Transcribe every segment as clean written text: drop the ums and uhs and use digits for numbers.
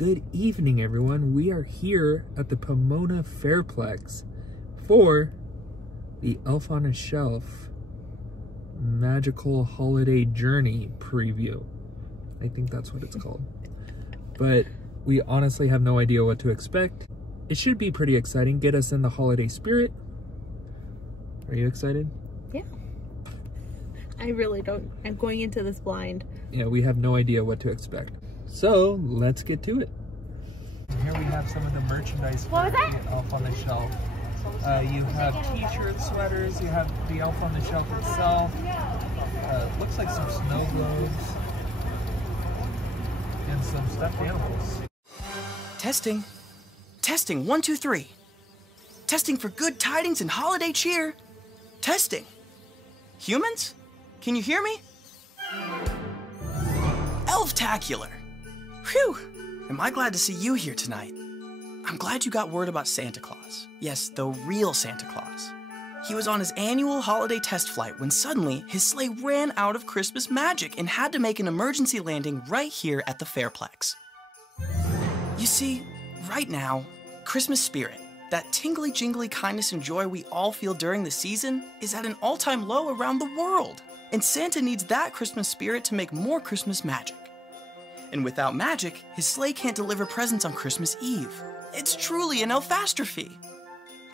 Good evening, everyone. We are here at the Pomona Fairplex for the Elf on a Shelf Magical Holiday Journey preview. I think that's what it's called. But we honestly have no idea what to expect. It should be pretty exciting. Get us in the holiday spirit. Are you excited? Yeah. I really don't. I'm going into this blind. Yeah, we have no idea what to expect. So, let's get to it. Here we have some of the merchandise for the Elf on the Shelf. You have t-shirts, sweaters, you have the Elf on the Shelf itself. Looks like some snow globes. And some stuffed animals. Testing. Testing, 1, 2, 3. Testing for good tidings and holiday cheer. Testing. Humans? Can you hear me? Elf-tacular. Whew! Am I glad to see you here tonight. I'm glad you got word about Santa Claus. Yes, the real Santa Claus. He was on his annual holiday test flight when suddenly his sleigh ran out of Christmas magic and had to make an emergency landing right here at the Fairplex. You see, right now, Christmas spirit, that tingly jingly kindness and joy we all feel during the season, is at an all-time low around the world. And Santa needs that Christmas spirit to make more Christmas magic. And without magic, his sleigh can't deliver presents on Christmas Eve. It's truly an elfastrophe.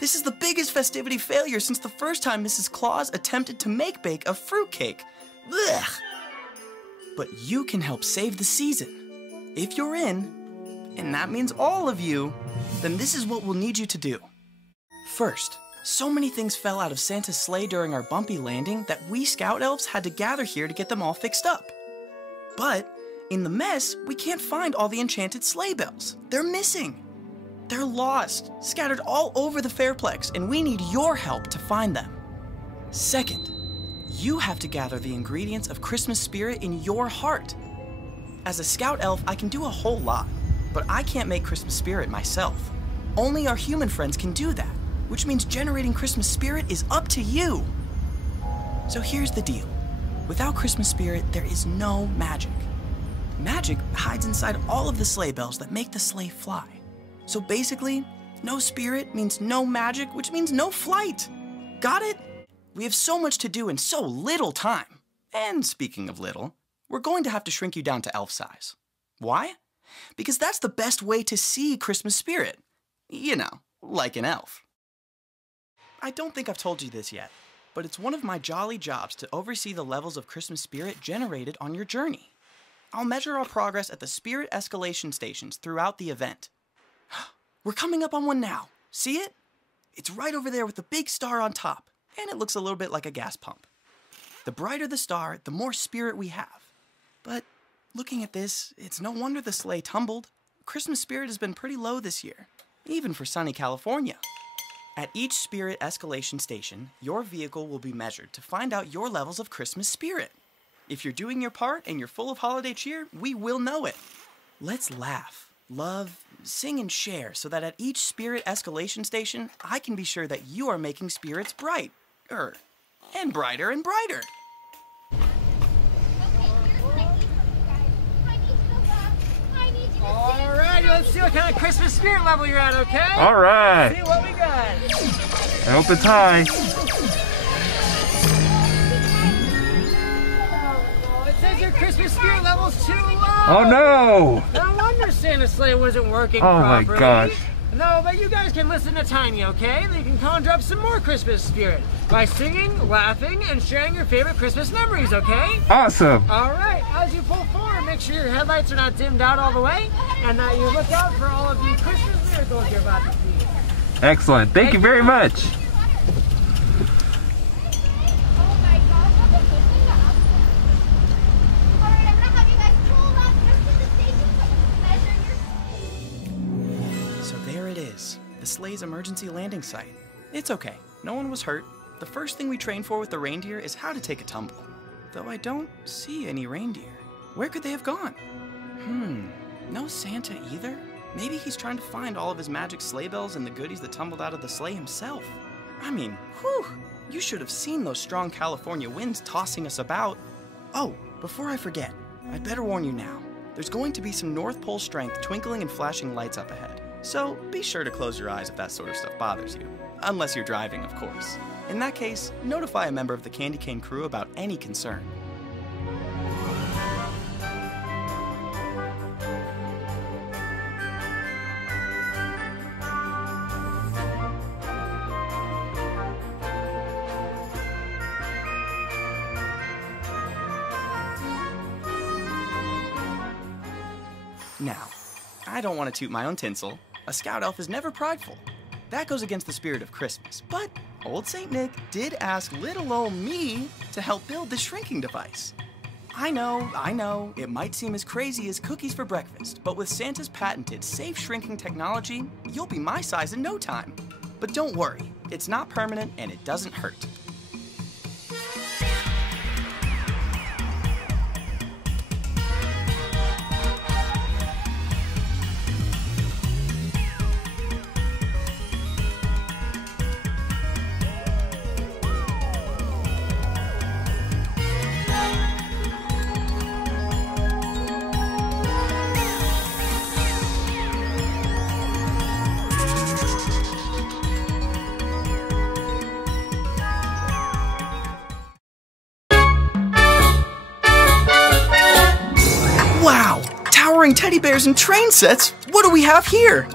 This is the biggest festivity failure since the first time Mrs. Claus attempted to bake a fruitcake. Blech! But you can help save the season. If you're in, and that means all of you, then this is what we'll need you to do. First, so many things fell out of Santa's sleigh during our bumpy landing that we Scout Elves had to gather here to get them all fixed up. But in the mess, we can't find all the enchanted sleigh bells. They're missing. They're lost, scattered all over the Fairplex, and we need your help to find them. Second, you have to gather the ingredients of Christmas spirit in your heart. As a Scout Elf, I can do a whole lot, but I can't make Christmas spirit myself. Only our human friends can do that, which means generating Christmas spirit is up to you. So here's the deal. Without Christmas spirit, there is no magic. Magic hides inside all of the sleigh bells that make the sleigh fly. So basically, no spirit means no magic, which means no flight. Got it? We have so much to do in so little time. And speaking of little, we're going to have to shrink you down to elf size. Why? Because that's the best way to see Christmas spirit. You know, like an elf. I don't think I've told you this yet, but it's one of my jolly jobs to oversee the levels of Christmas spirit generated on your journey. I'll measure our progress at the spirit escalation stations throughout the event. We're coming up on one now. See it? It's right over there with the big star on top, and it looks a little bit like a gas pump. The brighter the star, the more spirit we have. But looking at this, it's no wonder the sleigh tumbled. Christmas spirit has been pretty low this year, even for sunny California. At each spirit escalation station, your vehicle will be measured to find out your levels of Christmas spirit. If you're doing your part and you're full of holiday cheer, we will know it. Let's laugh, love, sing, and share so that at each spirit escalation station, I can be sure that you are making spirits brighter and brighter and brighter. All right, let's see what kind of Christmas spirit level you're at, okay? All right. Let's see what we got. I hope it's high. It says your Christmas spirit level's too low. Oh no! No wonder Santa's sleigh wasn't working Oh my properly. gosh. No, but you guys can listen to Tiny, okay? Then you can conjure up some more Christmas spirit by singing, laughing, and sharing your favorite Christmas memories, okay? Awesome. All right, as you pull forward, make sure your headlights are not dimmed out all the way, and that you look out for all of the Christmas miracles you're about to see. Excellent. Thank you very much. The sleigh's emergency landing site. It's okay, no one was hurt. The first thing we train for with the reindeer is how to take a tumble. Though I don't see any reindeer. Where could they have gone? No Santa either? Maybe he's trying to find all of his magic sleigh bells and the goodies that tumbled out of the sleigh himself. I mean, whew, you should have seen those strong California winds tossing us about. Oh, before I forget, I'd better warn you now. There's going to be some North Pole strength twinkling and flashing lights up ahead. So be sure to close your eyes if that sort of stuff bothers you. Unless you're driving, of course. In that case, notify a member of the Candy Cane crew about any concern. Now, I don't want to toot my own tinsel. A Scout Elf is never prideful. That goes against the spirit of Christmas. But old Saint Nick did ask little old me to help build this shrinking device. I know, it might seem as crazy as cookies for breakfast, but with Santa's patented safe shrinking technology, you'll be my size in no time. But don't worry, it's not permanent and it doesn't hurt. Wow! Towering teddy bears and train sets? What do we have here?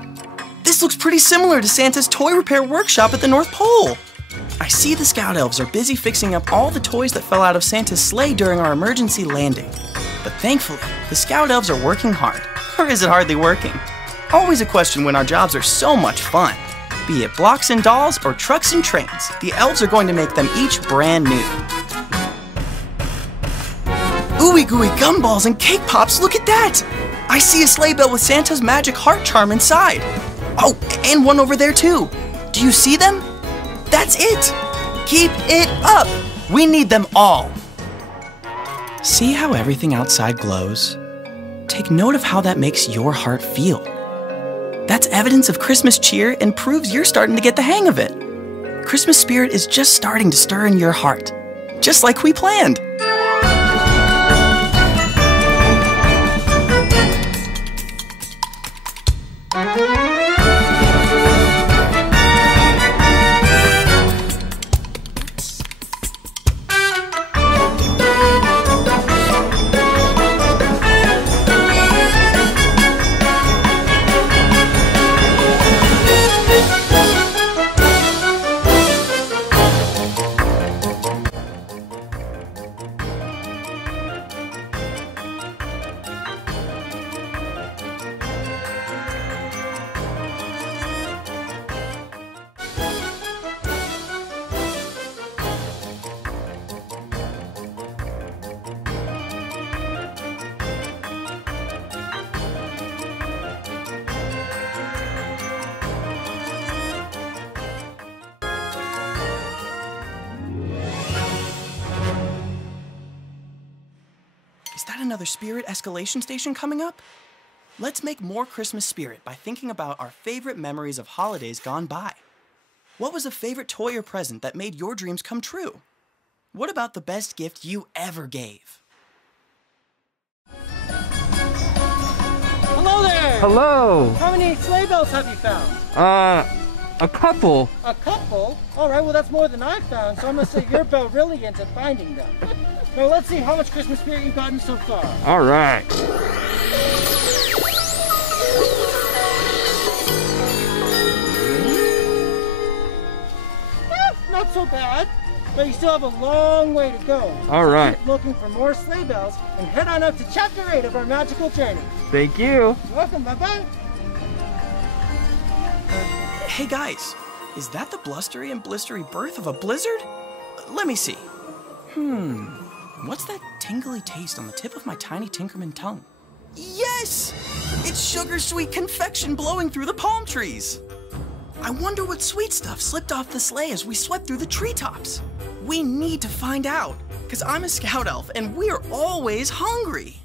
This looks pretty similar to Santa's toy repair workshop at the North Pole. I see the Scout Elves are busy fixing up all the toys that fell out of Santa's sleigh during our emergency landing. But thankfully, the Scout Elves are working hard. Or is it hardly working? Always a question when our jobs are so much fun. Be it blocks and dolls or trucks and trains, the elves are going to make them each brand new. Ooey gooey gumballs and cake pops, look at that! I see a sleigh bell with Santa's magic heart charm inside. Oh, and one over there too. Do you see them? That's it! Keep it up! We need them all. See how everything outside glows? Take note of how that makes your heart feel. That's evidence of Christmas cheer and proves you're starting to get the hang of it. Christmas spirit is just starting to stir in your heart, just like we planned. Is that another Spirit Escalation station coming up? Let's make more Christmas spirit by thinking about our favorite memories of holidays gone by. What was a favorite toy or present that made your dreams come true? What about the best gift you ever gave? Hello there! Hello! How many sleigh bells have you found? A couple. A couple? Alright, well that's more than I've found, so I'm gonna say you're brilliant at finding them. Now let's see how much Christmas spirit you've gotten so far. Alright. Not so bad, but you still have a long way to go. Alright. So keep looking for more sleigh bells and head on up to Chapter 8 of our magical journey. Thank you. You're welcome, bye-bye. Hey guys, is that the blustery and blistery birth of a blizzard? Let me see. What's that tingly taste on the tip of my tiny Tinkerman tongue? Yes! It's sugar-sweet confection blowing through the palm trees. I wonder what sweet stuff slipped off the sleigh as we swept through the treetops. We need to find out, because I'm a Scout Elf and we're always hungry.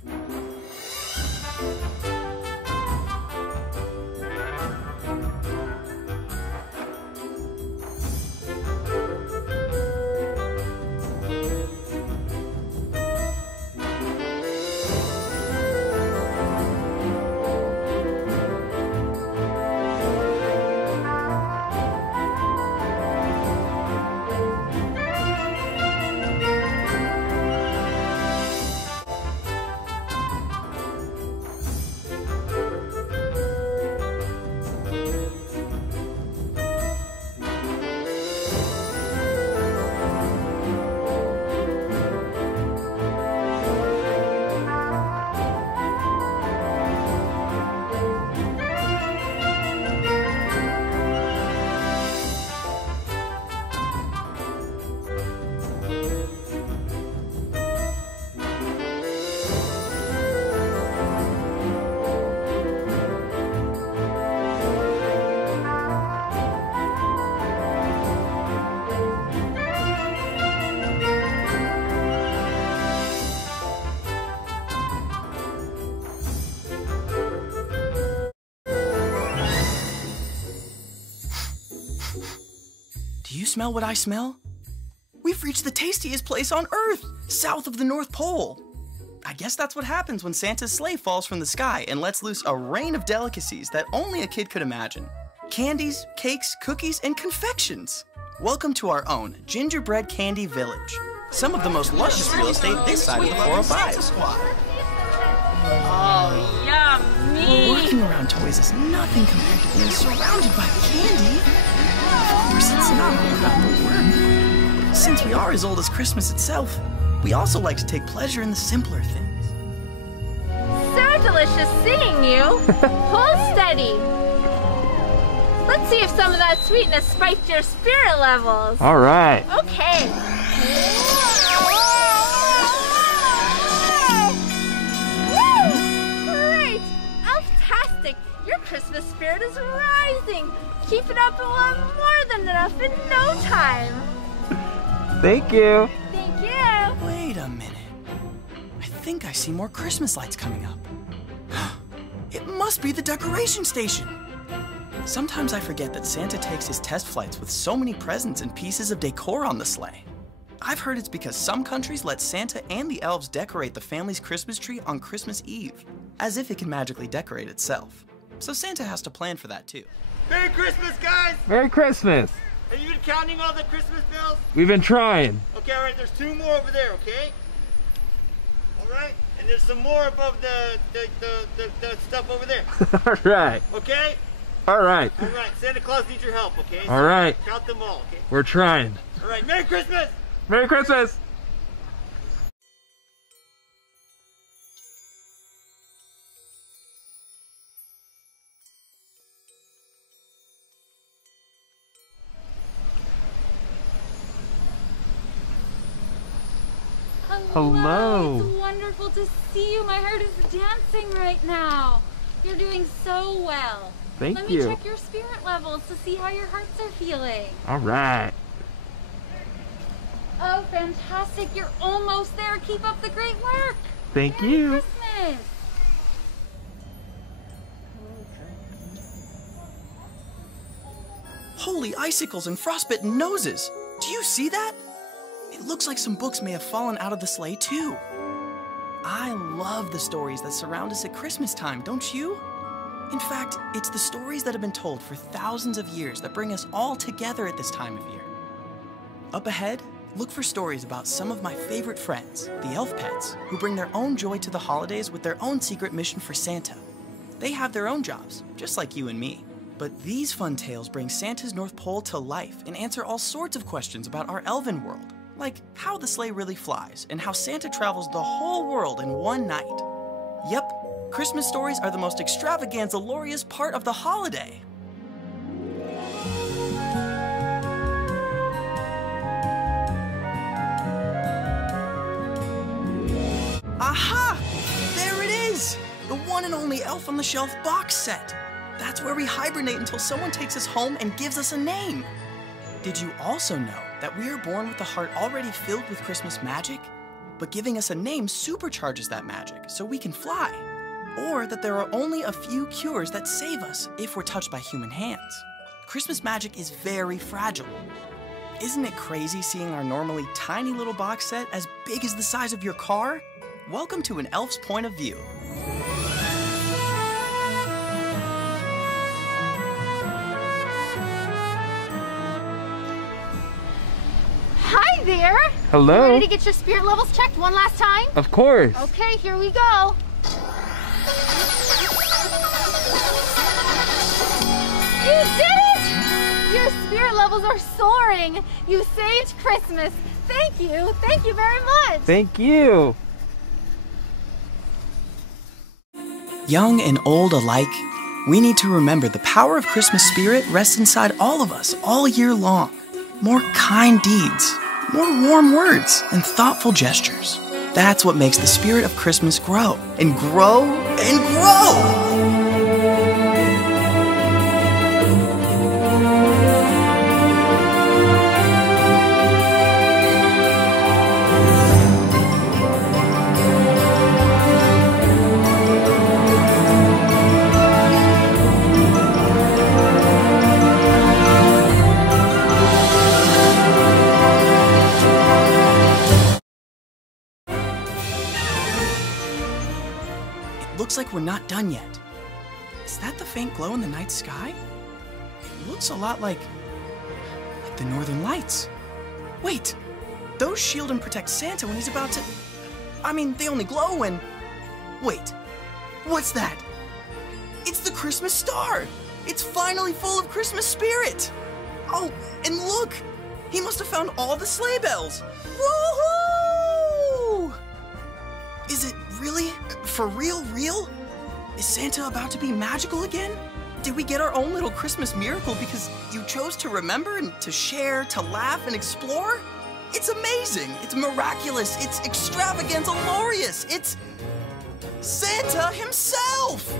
smell what I smell? We've reached the tastiest place on Earth, south of the North Pole. I guess that's what happens when Santa's sleigh falls from the sky and lets loose a rain of delicacies that only a kid could imagine. Candies, cakes, cookies, and confections. Welcome to our own Gingerbread Candy Village. Some of the most luscious real estate this side of the 405. Oh, yummy! Walking around toys is nothing compared to being surrounded by candy. Of course, it's not all about the work. Since we are as old as Christmas itself, we also like to take pleasure in the simpler things. So delicious seeing you. Hold steady. Let's see if some of that sweetness spiked your spirit levels. All right. Okay. Woo! Great! Elf-tastic! Your Christmas spirit is rising. Keep it up and we'll have more than enough in no time. Thank you. Thank you. Wait a minute. I think I see more Christmas lights coming up. It must be the decoration station. Sometimes I forget that Santa takes his test flights with so many presents and pieces of decor on the sleigh. I've heard it's because some countries let Santa and the elves decorate the family's Christmas tree on Christmas Eve, as if it can magically decorate itself. So Santa has to plan for that too. Merry Christmas, guys! Merry Christmas. Have you been counting all the Christmas bells? We've been trying. Okay, all right, there's 2 more over there, okay? All right, and there's some more above the stuff over there, All right. okay? All right. All right, Santa Claus needs your help, okay? All right. Count them all, okay? We're trying. All right, Merry Christmas! Merry Christmas. Hello. It's wonderful to see you. My heart is dancing right now. You're doing so well. Thank Let you. me check your spirit levels to see how your hearts are feeling. All right. Oh, fantastic. You're almost there. Keep up the great work. Thank Merry you. Christmas. Holy icicles and frostbitten noses! Do you see that? It looks like some books may have fallen out of the sleigh too. I love the stories that surround us at Christmas time, don't you? In fact, it's the stories that have been told for thousands of years that bring us all together at this time of year. Up ahead, look for stories about some of my favorite friends, the elf pets, who bring their own joy to the holidays with their own secret mission for Santa. They have their own jobs, just like you and me. But these fun tales bring Santa's North Pole to life and answer all sorts of questions about our elven world, like how the sleigh really flies and how Santa travels the whole world in one night. Yep, Christmas stories are the most extravaganza-lorious part of the holiday. Aha! There it is! The one and only Elf on the Shelf box set. That's where we hibernate until someone takes us home and gives us a name. Did you also know that we are born with a heart already filled with Christmas magic? But giving us a name supercharges that magic so we can fly. Or that there are only a few cures that save us if we're touched by human hands. Christmas magic is very fragile. Isn't it crazy seeing our normally tiny little box set as big as the size of your car? Welcome to an elf's point of view. Hi there. Hello. You ready to get your spirit levels checked one last time? Of course. Okay, here we go. You did it! Your spirit levels are soaring. You saved Christmas. Thank you. Thank you very much. Thank you. Young and old alike, we need to remember the power of Christmas spirit rests inside all of us all year long. More kind deeds, more warm words, and thoughtful gestures. That's what makes the spirit of Christmas grow and grow and grow! looks like we're not done yet. Is that the faint glow in the night sky? It looks a lot like the Northern Lights. Wait, those shield and protect Santa when he's about to... I mean, they only glow when... Wait, what's that? It's the Christmas star! It's finally full of Christmas spirit! Oh, and look! He must have found all the sleigh bells! Woohoo! Is it really? For real? Is Santa about to be magical again? Did we get our own little Christmas miracle because you chose to remember and to share, to laugh and explore? It's amazing! It's miraculous! It's extravagant, glorious! It's Santa himself!